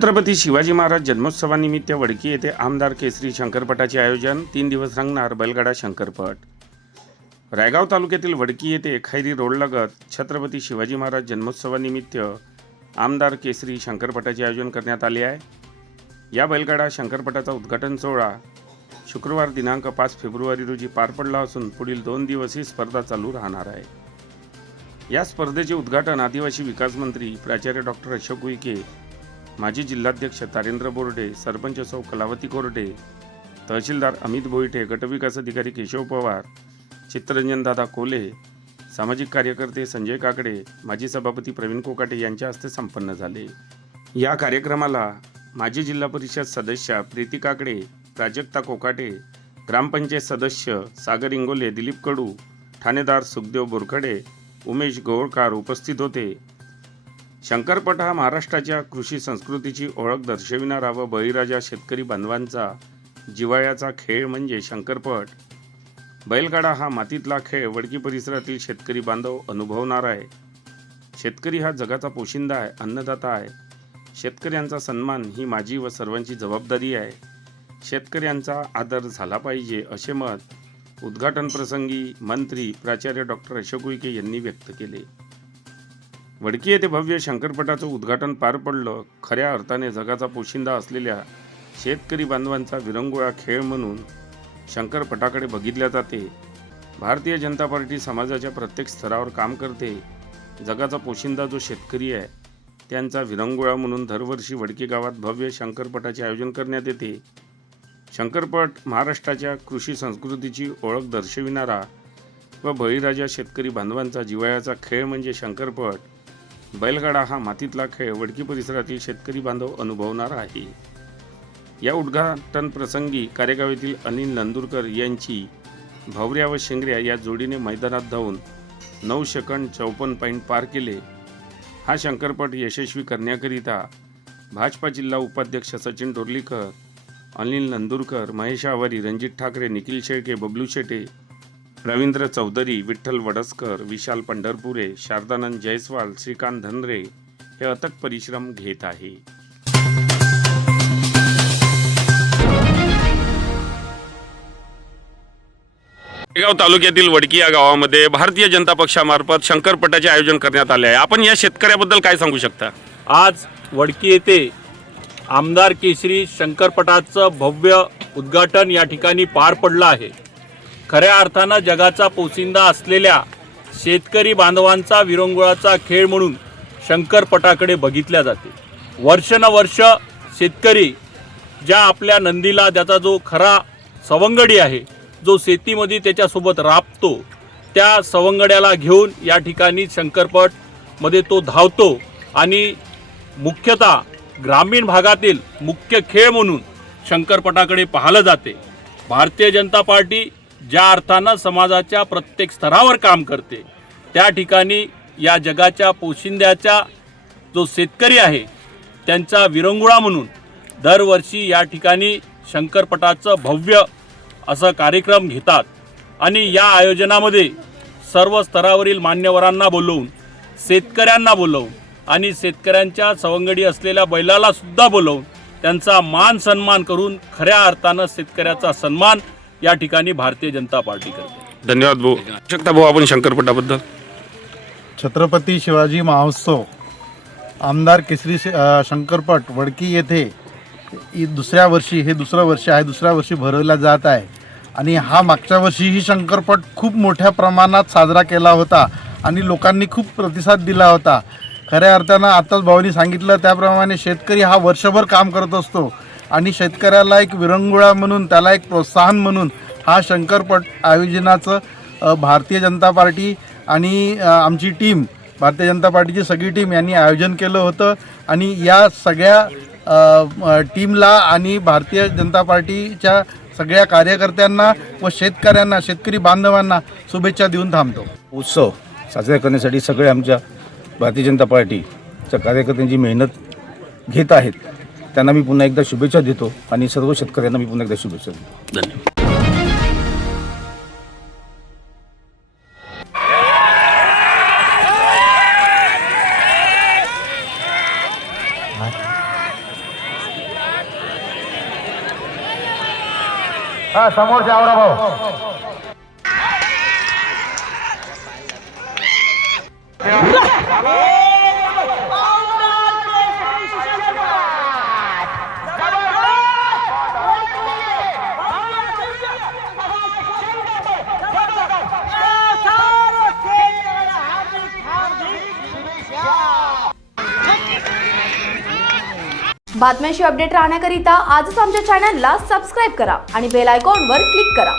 छत्रपती शिवाजी महाराज जन्मोत्सवानिमित्त वडकी येथे आमदार केसरी शंकरपटाचे आयोजन 3 दिवस रंगणार बैलगाडा शंकरपट। रायगाव तालुक्यातील वडकी येथे खैरी रोडलगत छत्रपती शिवाजी महाराज जन्मोत्सवानिमित्त आमदार केसरी शंकरपटाचे आयोजन करण्यात आले आहे। या बैलगाडा शंकरपटाचा उद्घाटन सोहळा शुक्रवार दिनांक 5 फेब्रुवारी रोजी पार पडला असून पुढील 2 दिवस ही स्पर्धा चालू राहणार आहे। या स्पर्धेचे उद्घाटन आदिवासी विकास मंत्री प्राचार्य डॉक्टर अशोक उईके, माजी जिल्हाध्यक्ष तारेंद्र बोर्डे, सरपंच सौ कलावती कोरडे, तहसीलदार अमित बोईटे, गटविकास अधिकारी केशव पवार, चित्तरंजन दादा कोले, सामाजिक कार्यकर्ते संजय काकडे, माजी सभापती प्रवीण कोकाटे यांच्या हस्ते संपन्न झाले। या कार्यक्रमाला माजी जिल्हा परिषद सदस्य प्रीती काकडे, प्राजक्ता कोकाटे, ग्रामपंचायत सदस्य सागर इंगोले, दिलीप कडू, ठाणेदार सुखदेव बोरखडे, उमेश गोळकार उपस्थित होते। शंकरपट हा महाराष्ट्राच्या कृषी संस्कृतीची ओळख दर्शविणारा व बळीराजा शेतकरी बांधवांचा जिव्हाळ्याचा खेळ म्हणजे शंकरपट। बैलगाडा हा मातीतला खेळ वडकी परिसरातील शेतकरी बांधव अनुभवणार आहे। शेतकरी हा जगाचा पोशिंदा आहे, अन्नदाता आहे। शेतकऱ्यांचा सन्मान ही माझी व सर्वांची जबाबदारी आहे। शेतकऱ्यांचा आदर झाला पाहिजे असे मत उद्घाटन प्रसंगी मंत्री प्राचार्य डॉक्टर अशोक उईके यांनी व्यक्त केले। वडकी येथे भव्य शंकरपटाचं उद्घाटन पार पडलं। खऱ्या अर्थाने जगाचा पोशिंदा असलेल्या शेतकरी बांधवांचा विरंगुळा खेळ म्हणून शंकरपटाकडे बघितल्या जाते। भारतीय जनता पार्टी समाजाच्या प्रत्येक स्तरावर काम करते। जगाचा पोशिंदा जो शेतकरी आहे त्यांचा विरंगुळा म्हणून दरवर्षी वडकी गावात भव्य शंकरपटाचे आयोजन करण्यात येते। शंकरपट महाराष्ट्राच्या कृषी संस्कृतीची ओळख दर्शविणारा व बळीराजा शेतकरी बांधवांचा जिव्हाळ्याचा खेळ म्हणजे शंकरपट। बैलगाडा हा मातीतला खेळ वडकी परिसरातील शेतकरी बांधव अनुभवणार आहे। या उद्घाटन प्रसंगी कार्यगाव येथील अनिल नंदुरकर यांची भवऱ्या व शेंगऱ्या या जोडीने मैदानात धावून 9 सेकंद 54 पॉईंट पार केले। हा शंकरपट यशस्वी करण्याकरिता भाजपा जिल्हा उपाध्यक्ष सचिन डोर्लीकर, अनिल नंदुरकर, महेश आवारी, रणजित ठाकरे, निखिल शेळके, बबलू शेटे, रवींद्र चौधरी, विठ्ठल वडसकर, विशाल पंढरपुरे, शारदानंद जयस्वाल, श्रीकांत धनरे हे अथक परिश्रम घेत आहे। रायगाव तालुक्यातील वडकी या गावामध्ये भारतीय जनता पक्षामार्फत शंकरपटाचे आयोजन करण्यात आले आहे। आपण या शेतकऱ्याबद्दल काय सांगू शकता? आज वडकी येथे आमदार केसरी शंकरपटाचं भव्य उद्घाटन या ठिकाणी पार पडलं आहे। खऱ्या अर्थानं जगाचा पोशिंदा असलेल्या शेतकरी बांधवांचा विरंगुळाचा खेळ म्हणून शंकरपटाकडे बघितल्या जाते। वर्षानुवर्ष शेतकरी ज्या आपल्या नंदीला त्याचा जो खरा सवंगडी आहे, जो शेतीमध्ये त्याच्यासोबत राबतो, त्या सवंगड्याला घेऊन या ठिकाणी शंकरपटमध्ये तो धावतो आणि मुख्यतः ग्रामीण भागातील मुख्य खेळ म्हणून शंकरपटाकडे पाहिलं जाते। भारतीय जनता पार्टी ज्या अर्थानं समाजाच्या प्रत्येक स्तरावर काम करते, त्या ठिकाणी या जगाच्या पोशिंद्याचा जो शेतकरी आहे त्यांचा विरंगुळा म्हणून दरवर्षी या ठिकाणी शंकरपटाचं भव्य असं कार्यक्रम घेतात आणि या आयोजनामध्ये सर्व स्तरावरील मान्यवरांना बोलवून, शेतकऱ्यांना बोलवून आणि शेतकऱ्यांच्या सवंगडी असलेल्या बैलाला सुद्धा बोलवून त्यांचा मान सन्मान करून खऱ्या अर्थानं शेतकऱ्याचा सन्मान या ठिकाणी भारतीय जनता पार्टी करते। धन्यवाद भाऊ। शकता भाऊ आपण शंकरपटाबद्दल? छत्रपती शिवाजी महोत्सव आमदार केसरी शंकरपट वडकी येथे दुसऱ्या वर्षी भरवला जात आहे आणि हा मागच्या वर्षीही शंकरपट खूप मोठ्या प्रमाणात साजरा केला होता आणि लोकांनी खूप प्रतिसाद दिला होता। खऱ्या अर्थानं आताच भाऊनी सांगितलं त्याप्रमाणे शेतकरी हा वर्षभर काम करत असतो आणि शेतकऱ्याला एक विरंगुळा म्हणून, त्याला एक प्रोत्साहन म्हणून हा शंकरपट आयोजनाचं भारतीय जनता पार्टी आणि आमची टीम, भारतीय जनता पार्टीची सगळी टीम यांनी आयोजन केलं होतं आणि या सगळ्या टीमला आणि भारतीय जनता पार्टीच्या सगळ्या कार्यकर्त्यांना व शेतकऱ्यांना, शेतकरी बांधवांना शुभेच्छा देऊन थांबतो। उत्सव साजरा करण्यासाठी सगळे आमच्या भारतीय जनता पार्टीच्या कार्यकर्त्यांची मेहनत घेत आहेत, त्यांना मी पुन्हा एकदा शुभेच्छा देतो आणि सर्व शेतकऱ्यांना मी पुन्हा एकदा शुभेच्छा देतो। धन्यवाद। समोरच्या आवरा भाऊ. बातम्यांशी अपडेट राहण्याकरिता आजच आमच्या चॅनलला सबस्क्राईब करा आणि बेल आयकॉनवर क्लिक करा.